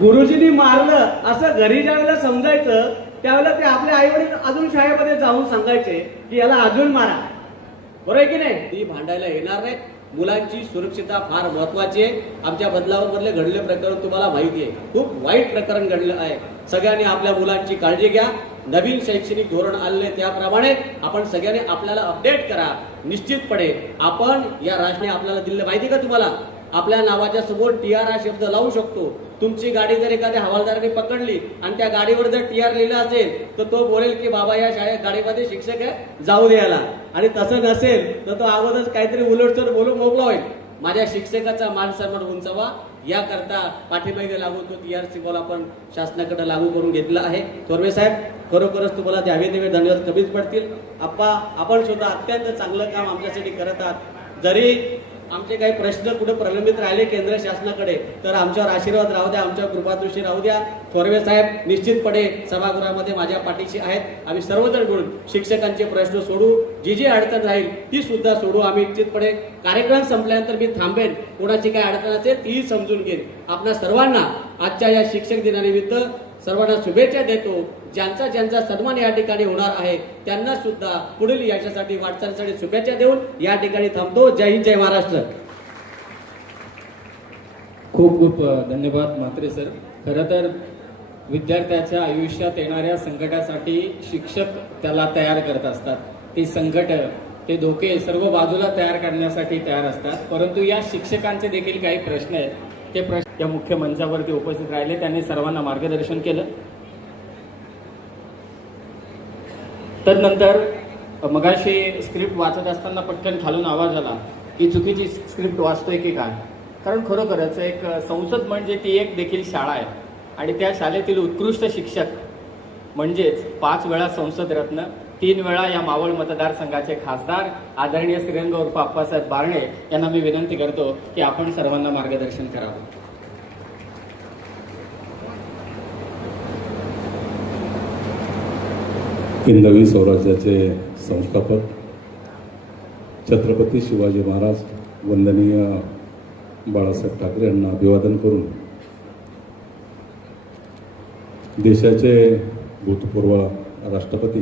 गुरुजींनी मारलं असं घरी ज्या वेळेला समजायचं त्यावेळेला ते आपले आई वडील अजून शाळेमध्ये जाऊन सांगायचे की याला अजून मारा. बरोबर आहे की नाही? ती भांडायला येणार नाही मुलांची सुरक्षितता फार महत्वाची आहे. आमच्या बदलावरमधले घडले प्रकरण तुम्हाला माहिती आहे. खूप वाईट प्रकरण घडलं आहे. सगळ्यांनी आपल्या मुलांची काळजी घ्या. नवीन शैक्षणिक धोरण आले त्याप्रमाणे आपण सगळ्यांनी आपल्याला अपडेट करा. निश्चितपणे आपण या राष्ट्राने आपल्याला दिलेलं माहिती का तुम्हाला? आपल्या नावाच्या समोर टी आर हा शब्द लावू शकतो. तुमची गाडी जर एखाद्या हवालदाराने पकडली आणि त्या गाडीवर जर टी आर लिहिलं असेल तर तो बोलेल की बाबा या शाळेत गाडीमध्ये शिक्षक आहे जाऊ द्यायला आणि तसं नसेल तर तो अगोदरच काहीतरी उलटसर बोलून मोकला होईल. माझ्या शिक्षकाचा मान सन्मान उंचावा. याकरता पाठीमागे लागू तो टी आर सी बॉल आपण शासनाकडे लागू करून घेतला आहे. थोरवे साहेब खरोखरच तुम्हाला द्यावे देवे धन्यवाद कमीच पडतील. आप्पा आपण सुद्धा अत्यंत चांगलं काम आमच्यासाठी करत आहात. जरी आमचे काही प्रश्न कुठे प्रलंबित राहिले केंद्र शासनाकडे तर आमच्यावर आशीर्वाद राहू द्या आमच्या कृपादृष्टी राहू द्या. थोरवे साहेब निश्चितपणे सभागृहामध्ये माझ्या पाठीशी आहेत. आम्ही सर्वजण मिळून शिक्षकांचे प्रश्न सोडू जी जी अडचण राहील ती सुद्धा सोडू. आम्ही निश्चितपणे कार्यक्रम संपल्यानंतर मी थांबेन. कोणाची काय अडचण असेल तीही समजून घेईन. आपल्या सर्वांना आजच्या या शिक्षक दिनानिमित्त सर्वांना शुभेच्छा देतो. ज्यांचा ज्यांचा सन्मान या ठिकाणी होणार आहे त्यांना सुद्धा पुढील यशासाठी वाटचालीसाठी शुभेच्छा देऊन या ठिकाणी थांबतो. जय हिंद जय महाराष्ट्र. खूप खूप धन्यवाद म्हात्रे सर. खरं तर विद्यार्थ्याच्या आयुष्यात येणाऱ्या संकटासाठी शिक्षक त्याला तयार करत असतात. ती संकट ते धोके सर्व बाजूला तयार करण्यासाठी तयार असतात. परंतु या शिक्षकांचे देखील काही प्रश्न आहेत. ते प्रश्न त्या मुख्य मंचावरती उपस्थित राहिले. त्यांनी सर्वांना मार्गदर्शन केलं. तदनंतर अ, मगाशी स्क्रिप्ट वाचत असताना पटकन खालून आवाज आला की चुकीची स्क्रिप्ट वाचतोय की काय? कारण खरोखरच एक संसद म्हणजे ती एक देखील शाळा आहे. आणि त्या शाळेतील उत्कृष्ट शिक्षक म्हणजेच पाच वेळा संसद रत्न तीन वेळा या मावळ मतदारसंघाचे खासदार आदरणीय श्रीरंग उर्फ अप्पासाहेब बारणे यांना मी विनंती करतो की आपण सर्वांना मार्गदर्शन करावं. हिंदवी स्वराज्याचे संस्थापक छत्रपती शिवाजी महाराज वंदनीय बाळासाहेब ठाकरे यांना अभिवादन करून देशाचे भूतपूर्व राष्ट्रपती